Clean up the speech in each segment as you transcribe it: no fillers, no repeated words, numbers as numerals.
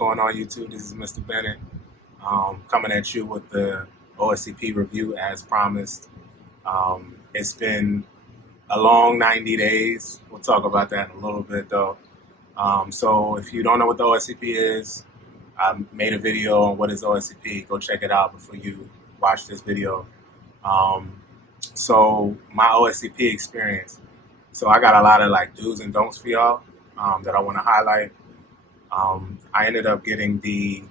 going on, YouTube? This is Mr. Bennett coming at you with the OSCP review as promised. It's been a long 90 days. We'll talk about that in a little bit, though. So if you don't know what the OSCP is, I made a video on what is OSCP. Go check it out before you watch this video. So my OSCP experience. So I got a lot of like do's and don'ts for y'all that I want to highlight. I ended up getting the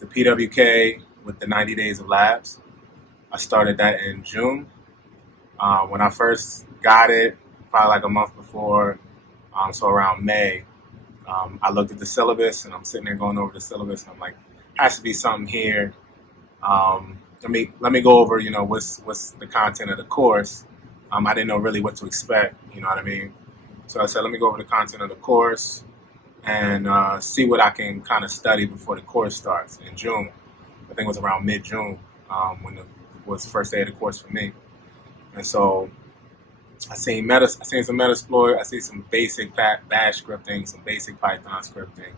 PWK with the 90 days of labs. I started that in June. When I first got it, probably like a month before, so around May, I looked at the syllabus and I'm sitting there going over the syllabus and I'm like, has to be something here. Let me go over, what's the content of the course. I didn't know really what to expect, you know what I mean? So I said, let me go over the content of the course and see what I can kind of study before the course starts in June. I think it was around mid-June when it was the first day of the course for me. And so I seen some Metasploit, I see some basic Bash scripting, some basic Python scripting.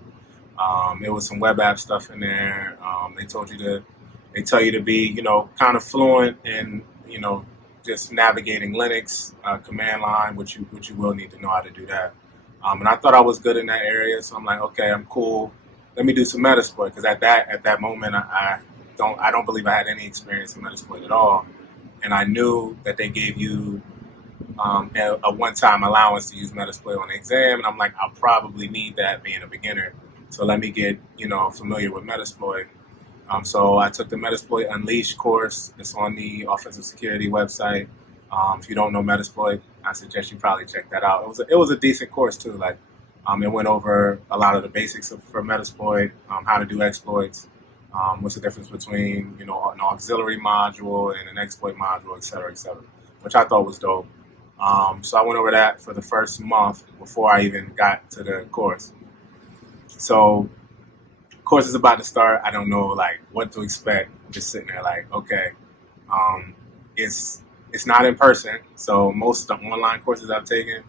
There was some web app stuff in there. They tell you to be, kind of fluent in, just navigating Linux command line, which you will need to know how to do that. And I thought I was good in that area, so I'm like, okay, I'm cool. Let me do some Metasploit, because at that moment I don't believe I had any experience in Metasploit at all, and I knew that they gave you a one-time allowance to use Metasploit on the exam, and I'm like, I'll probably need that being a beginner. So let me get familiar with Metasploit. So I took the Metasploit Unleashed course. It's on the Offensive Security website. If you don't know Metasploit, I suggest you probably check that out. It was a decent course too. Like, it went over a lot of the basics for Metasploit, how to do exploits, what's the difference between an auxiliary module and an exploit module, et cetera, which I thought was dope. So I went over that for the first month before I even got to the course. So course is about to start. I don't know like what to expect. I'm just sitting there like, okay, it's not in person. So most of the online courses I've taken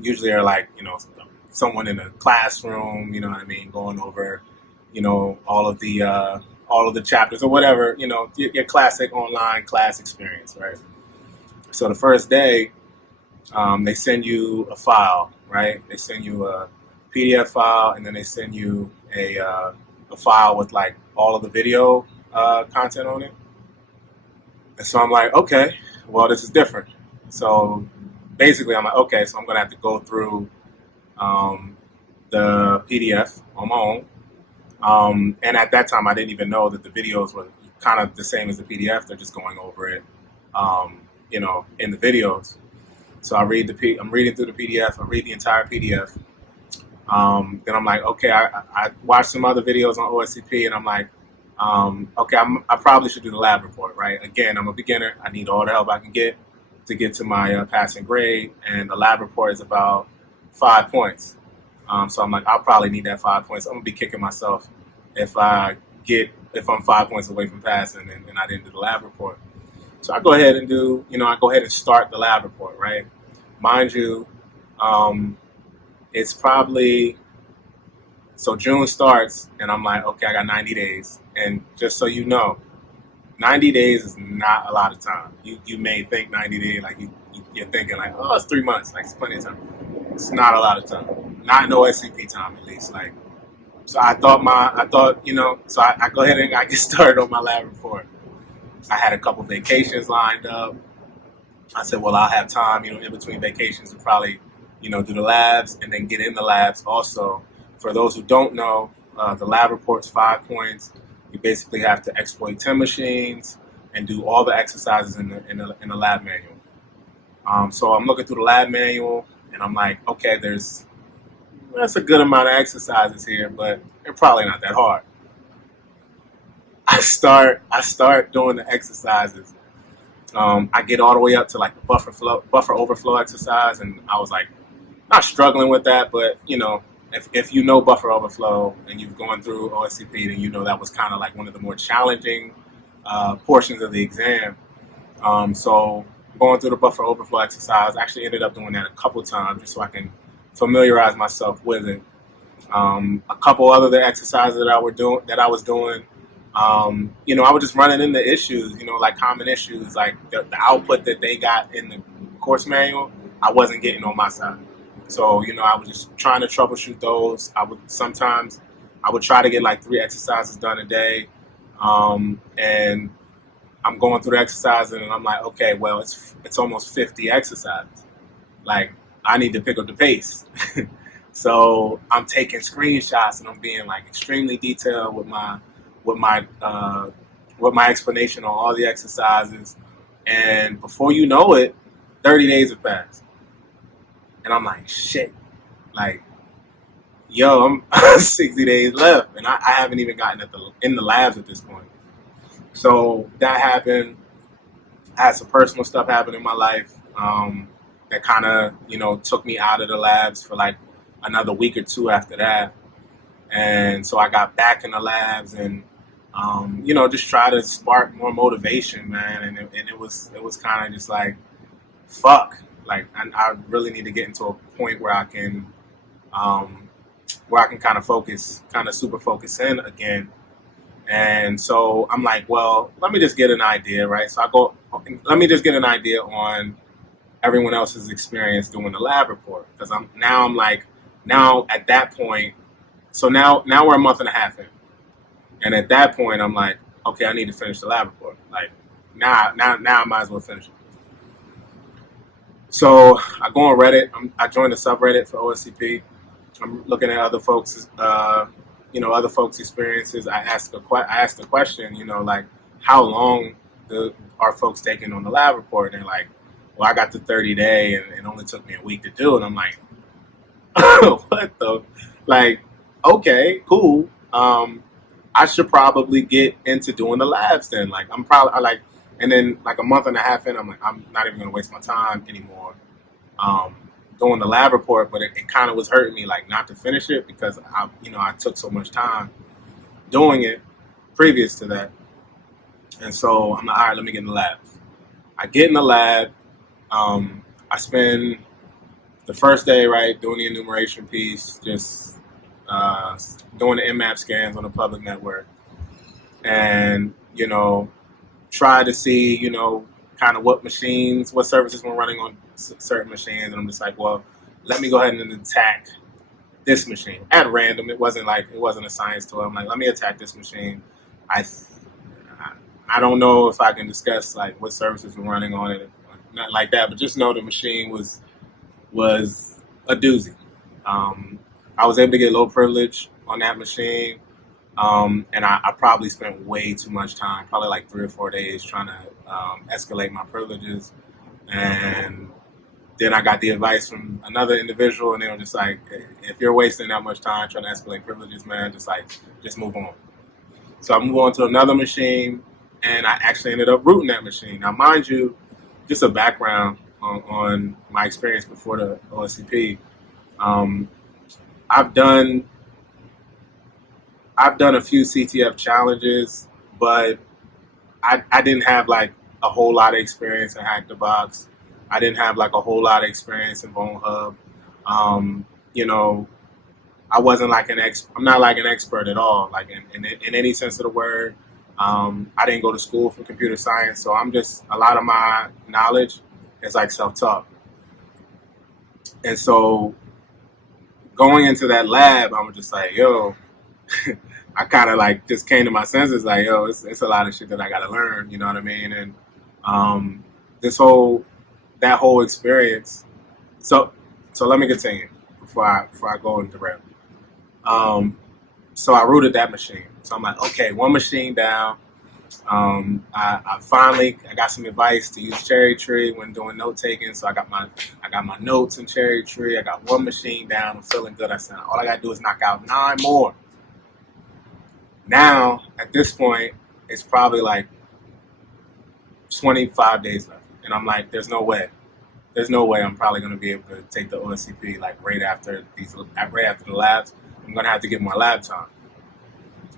usually are like someone in a classroom. You know what I mean, going over all of the chapters or whatever. Your classic online class experience, right? So the first day, they send you a file, right? They send you a PDF file, and then they send you a file with like all of the video content on it. And so I'm like, okay, well, this is different. So basically I'm like, okay, so I'm gonna have to go through the PDF on my own. And at that time I didn't even know that the videos were kind of the same as the PDF. They're just going over it in the videos. So I'm reading through the PDF, I read the entire PDF. Then I'm like, okay, I watched some other videos on OSCP, and I'm like, okay, I probably should do the lab report, right? Again, I'm a beginner. I need all the help I can get to my passing grade, and the lab report is about 5 points. So I'm like, I'll probably need that 5 points. I'm gonna be kicking myself if I'm 5 points away from passing and I didn't do the lab report. So I go ahead and start the lab report, right? Mind you, it's probably, so June starts and I'm like, okay, I got 90 days. And just so you know, 90 days is not a lot of time. You may think 90 days, like you're thinking like, oh, it's 3 months, like it's plenty of time. It's not a lot of time. Not in OSCP time, at least. Like, so I thought, so I go ahead and I get started on my lab report. I had a couple vacations lined up. I said, well, I'll have time, in between vacations to probably do the labs and then get in the labs also. For those who don't know, the lab report's 5 points. You basically have to exploit 10 machines and do all the exercises in the lab manual. So I'm looking through the lab manual and I'm like, okay, that's a good amount of exercises here, but they're probably not that hard. I start doing the exercises. I get all the way up to like the buffer overflow exercise, and I was like, not struggling with that, but if you know buffer overflow and you've gone through OSCP, then that was kind of like one of the more challenging portions of the exam. So going through the buffer overflow exercise, I actually ended up doing that a couple times just so I can familiarize myself with it. A couple other exercises that I was doing. I was just running into issues, like common issues, like the output that they got in the course manual, I wasn't getting on my side. So, I was just trying to troubleshoot those. I would try to get like 3 exercises done a day. And I'm going through the exercises and I'm like, okay, well, it's almost 50 exercises. Like, I need to pick up the pace. So I'm taking screenshots and I'm being like extremely detailed with my uh, with my explanation on all the exercises. And before you know it, 30 days have passed, and I'm like, shit, like, yo, I'm 60 days left, and I haven't even gotten in the labs at this point. So that happened. I had some personal stuff happen in my life, that kind of took me out of the labs for like another week or two after that. And so I got back in the labs and just try to spark more motivation, man. And it was kind of just like, fuck, like I really need to get into a point um, where I can kind of focus, kind of super focus in again. And so I'm like, well, let me just get an idea, right? So I go, okay, let me just get an idea on everyone else's experience doing the lab report, because I'm like, now at that point. So now we're a month and a half in, and at that point I'm like, okay, I need to finish the lab report. Like, now I might as well finish it. So I go on Reddit. I joined the subreddit for OSCP. I'm looking at other folks' experiences. I asked the question, like, how long are folks taking on the lab report? And they're like, well, I got the 30-day, and it only took me a week to do it. And I'm like, what the, like, okay, cool. I should probably get into doing the labs then. Like, and then like a month and a half in, I'm like, I'm not even gonna waste my time anymore, um, doing the lab report. But it kind of was hurting me, like, not to finish it, because I took so much time doing it previous to that. And so I'm like, all right, let me get in the labs. I get in the lab. I spend the first day, right, doing the enumeration piece, just doing the map scans on the public network, and try to see kind of what services were running on certain machines. And I'm just like, well, let me go ahead and attack this machine at random. It wasn't a science to it. I'm like, let me attack this machine. I I don't know if I can discuss like what services were running on it, not like that, but just know the machine was a doozy. Um, I was able to get low privilege on that machine, and I probably spent way too much time, probably like 3 or 4 days, trying to escalate my privileges. And then I got the advice from another individual, and they were just like, "If you're wasting that much time trying to escalate privileges, man, just move on." So I moved on to another machine, and I actually ended up rooting that machine. Now, mind you, just a background on my experience before the OSCP. Um, I've done I've done a few CTF challenges, but I didn't have like a whole lot of experience in Hack the Box. I didn't have like a whole lot of experience in Bone Hub. Um, you know, I wasn't like I'm not like an expert at all, like in any sense of the word. I didn't go to school for computer science, so a lot of my knowledge is like self-taught. And so going into that lab, I was just like, yo, I kind of like just came to my senses, like, yo, it's a lot of shit that I got to learn, you know what I mean? And um, that whole experience. So, so let me continue before I go into rep. Um, so I rooted that machine. So I'm like, okay, one machine down. I got some advice to use Cherry Tree when doing note taking. So I got my notes in Cherry Tree. I got one machine down. I'm feeling good. I said, all I gotta do is knock out 9 more. Now at this point, it's probably like 25 days left, and I'm like, there's no way. There's no way I'm probably gonna be able to take the OSCP like right after the labs. I'm gonna have to get more lab time.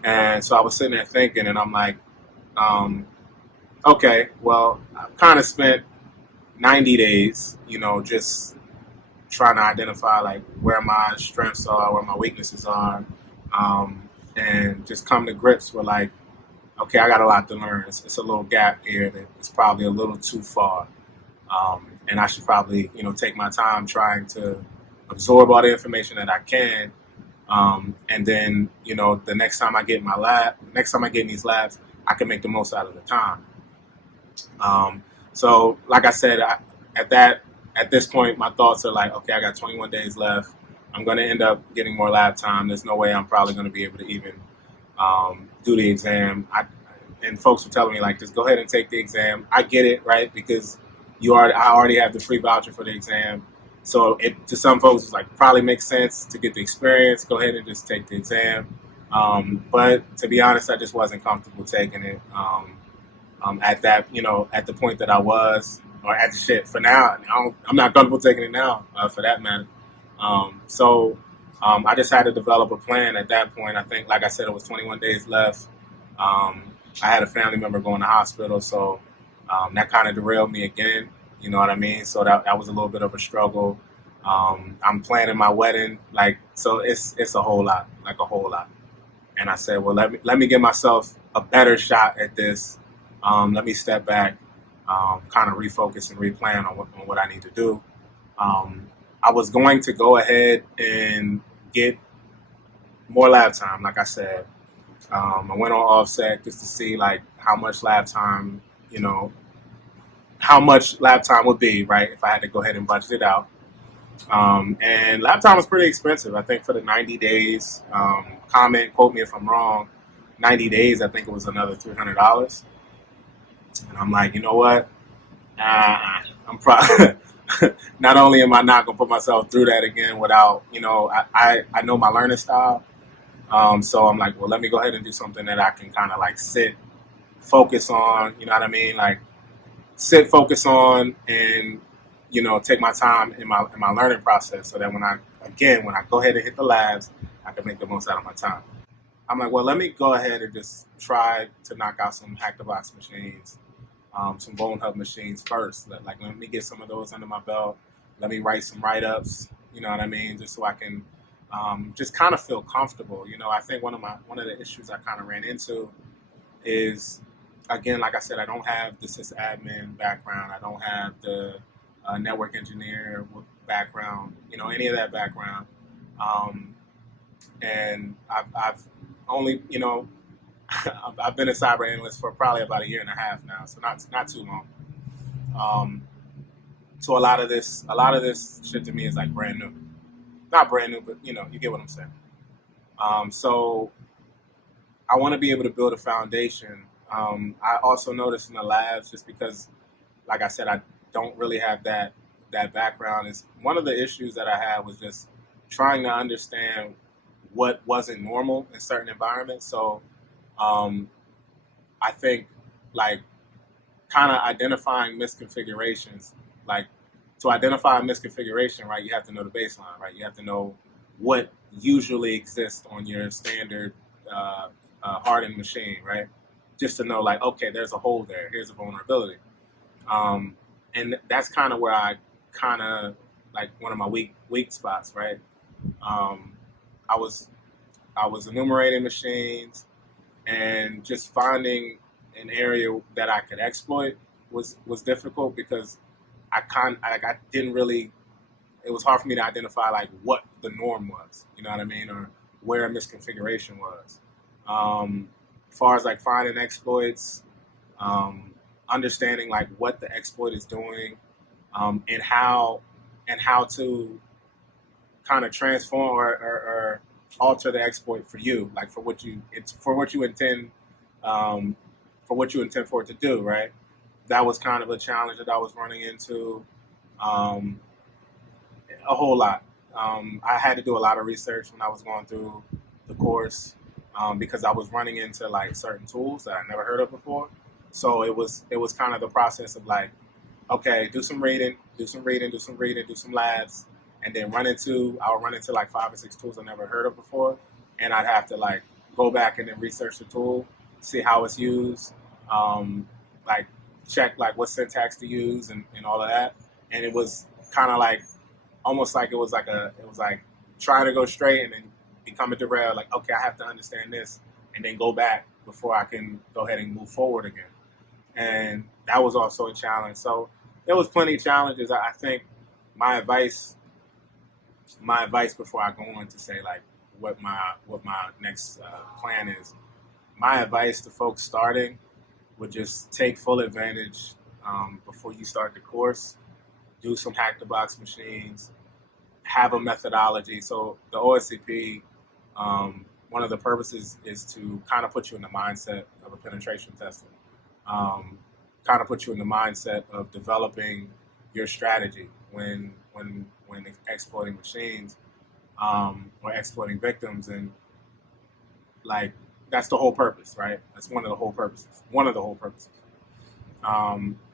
And so I was sitting there thinking, and I'm like, um, okay, well, I've kind of spent 90 days, just trying to identify like where my strengths are, where my weaknesses are, and just come to grips with like, okay, I got a lot to learn. It's a little gap here that is probably a little too far, and I should probably take my time trying to absorb all the information that I can, and then the next time I get in these labs, I can make the most out of the time. So, like I said, at this point, my thoughts are like, okay, I got 21 days left. I'm going to end up getting more lab time. There's no way I'm probably going to be able to even do the exam. And folks were telling me like, just go ahead and take the exam. I get it, right? Because I already have the free voucher for the exam. So to some folks, it's like probably makes sense to get the experience. Go ahead and just take the exam. But to be honest, I just wasn't comfortable taking it. At that, at the point that I was, or at the shit for now, I'm not comfortable taking it now, for that matter. I just had to develop a plan at that point. I think, like I said, it was 21 days left. I had a family member going to hospital, so that kind of derailed me again. You know what I mean? So that was a little bit of a struggle. I'm planning my wedding, so it's a whole lot, like a whole lot. And I said, well, let me give myself a better shot at this. Let me step back, kind of refocus and replan on what I need to do. I was going to go ahead and get more lab time, like I said. I went on offset just to see like how much lab time, would be, right, if I had to go ahead and budget it out. And lab time was pretty expensive. I think for the 90 days, quote me if I'm wrong, 90 days, I think it was another $300. And I'm like, you know what? I'm probably not only am I not gonna put myself through that again without, I know my learning style. So I'm like, well, let me go ahead and do something that I can kind of like sit, focus on. You know what I mean? Like sit, focus on, and take my time in my learning process, so that when I go ahead and hit the labs, I can make the most out of my time. I'm like, well, let me go ahead and just try to knock out some hack the box machines, some bone hub machines first. Let me get some of those under my belt. Let me write some write ups. You know what I mean? Just so I can just kind of feel comfortable. I think one of the issues I kind of ran into is, again, like I said, I don't have the sysadmin background. I don't have the network engineer background. Any of that background. And I've only, I've been a cyber analyst for probably about a year and a half now, so not too long. So a lot of this shit to me is like brand new. Not brand new, but you get what I'm saying. So I want to be able to build a foundation. I also noticed in the labs, just because, like I said, I don't really have that background, is one of the issues that I had was just trying to understand what wasn't normal in certain environments. So I think like kind of identifying misconfigurations, like to identify a misconfiguration, right, you have to know the baseline, right? You have to know what usually exists on your standard hardened machine, right? Just to know like, okay, there's a hole there. Here's a vulnerability. And that's kind of where I kind of like one of my weak spots, right? I was enumerating machines and just finding an area that I could exploit was difficult, because I didn't really. It was hard for me to identify like what the norm was, you know what I mean, or where a misconfiguration was. As far as like finding exploits, understanding like what the exploit is doing, and how to kind of transform or alter the exploit for you, like for what you intend for it to do, right? That was kind of a challenge that I was running into, a whole lot. I had to do a lot of research when I was going through the course, because I was running into like certain tools that I never heard of before. So it was kind of the process of like, okay, do some reading, do some labs, and then I would run into like 5 or 6 tools I never heard of before, and I'd have to like go back and then research the tool, see how it's used, like check like what syntax to use and all of that. And it was kind of like almost like it was like trying to go straight and then become a derail. Like, okay, I have to understand this and then go back before I can go ahead and move forward again. And that was also a challenge. So there was plenty of challenges. I think my advice before I go on to say like what my next plan is, my advice to folks starting would just take full advantage before you start the course. Do some hack the box machines, have a methodology. So the OSCP, one of the purposes is to kind of put you in the mindset of a penetration tester, kind of put you in the mindset of developing your strategy when exploiting machines or exploiting victims. And like, that's the whole purpose, right? That's one of the whole purposes.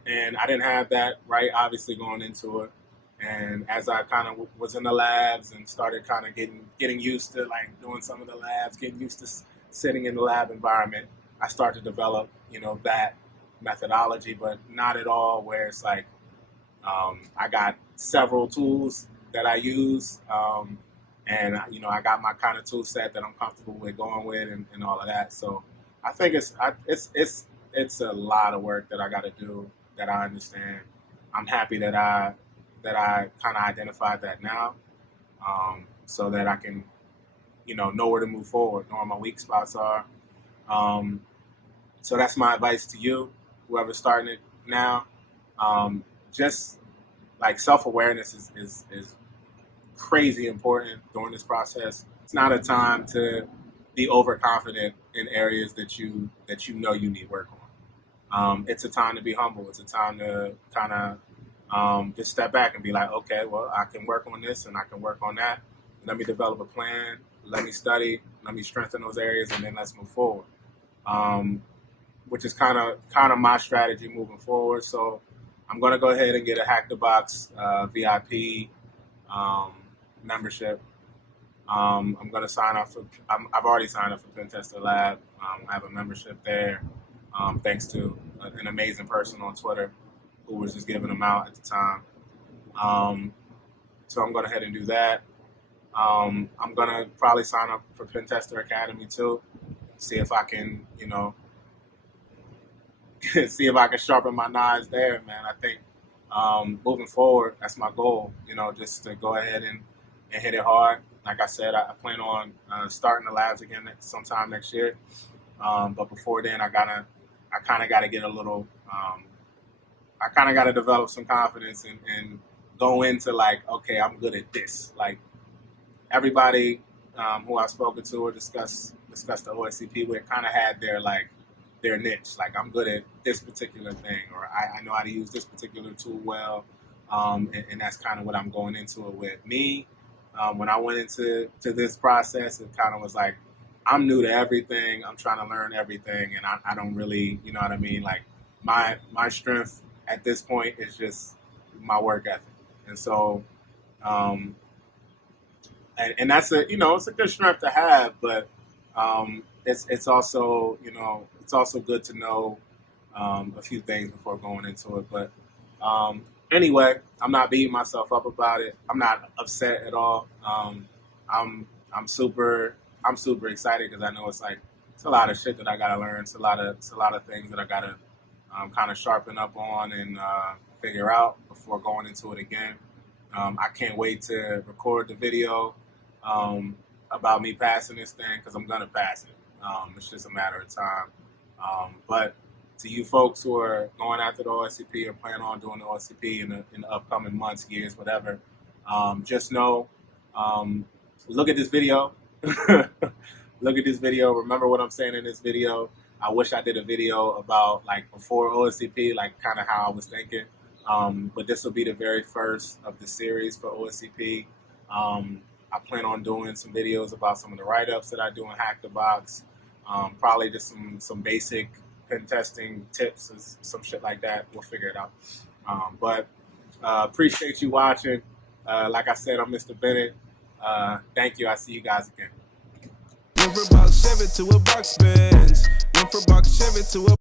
And I didn't have that, right, obviously, going into it. And as I kind of was in the labs and started kind of getting used to like doing some of the labs, getting used to sitting in the lab environment, I started to develop, that methodology, but not at all where it's like I got several tools that I use, and I got my kind of tool set that I'm comfortable with going with, and all of that. So I think it's a lot of work that I got to do, that I understand. I'm happy that I kind of identified that now, so that I can, know where to move forward, know where my weak spots are. So that's my advice to you, whoever's starting it now. Just like self-awareness is crazy important during this process. It's not a time to be overconfident in areas that you know you need work on. It's a time to be humble. It's a time to kind of just step back and be like, okay, well, I can work on this and I can work on that. Let me develop a plan. Let me study. Let me strengthen those areas, and then let's move forward. Which is kind of my strategy moving forward. So I'm going to go ahead and get a Hack the Box VIP membership. I'm going to sign up for. I've already signed up for Pen Tester Lab. I have a membership there, thanks to an amazing person on Twitter who was just giving them out at the time. So I'm going to head and do that. I'm going to probably sign up for Pen Tester Academy too. See if I can, see if I can sharpen my knives there, man. I think moving forward, that's my goal, just to go ahead and hit it hard. Like I said, I plan on starting the labs again sometime next year. But before then, I kind of got to get a little, I kind of got to develop some confidence and go into like, okay, I'm good at this. Like everybody who I've spoken to or discussed the OSCP with kind of had their niche. Like, I'm good at this particular thing, or I know how to use this particular tool well. And that's kind of what I'm going into it with. Me, when I went into this process, it kind of was like, I'm new to everything. I'm trying to learn everything. And I don't really, you know what I mean? Like my strength at this point is just my work ethic. And so, and that's it's a good strength to have, but it's also, it's also good to know a few things before going into it. But anyway, I'm not beating myself up about it. I'm not upset at all. I'm super excited because I know it's a lot of shit that I gotta learn. It's a lot of things that I gotta kind of sharpen up on and figure out before going into it again. I can't wait to record the video about me passing this thing, because I'm gonna pass it. It's just a matter of time. But to you folks who are going after the OSCP or plan on doing the OSCP in the upcoming months, years, whatever, just know, look at this video. Look at this video. Remember what I'm saying in this video. I wish I did a video about before OSCP, kind of how I was thinking. But this will be the very first of the series for OSCP. I plan on doing some videos about some of the write-ups that I do in Hack the Box. Probably just some basic pen testing tips and some shit like that. We'll figure it out. But appreciate you watching. Like I said, I'm Mr. Bennett. Thank you. I'll see you guys again. One for box Chevy to a box Benz. One for box Chevy to a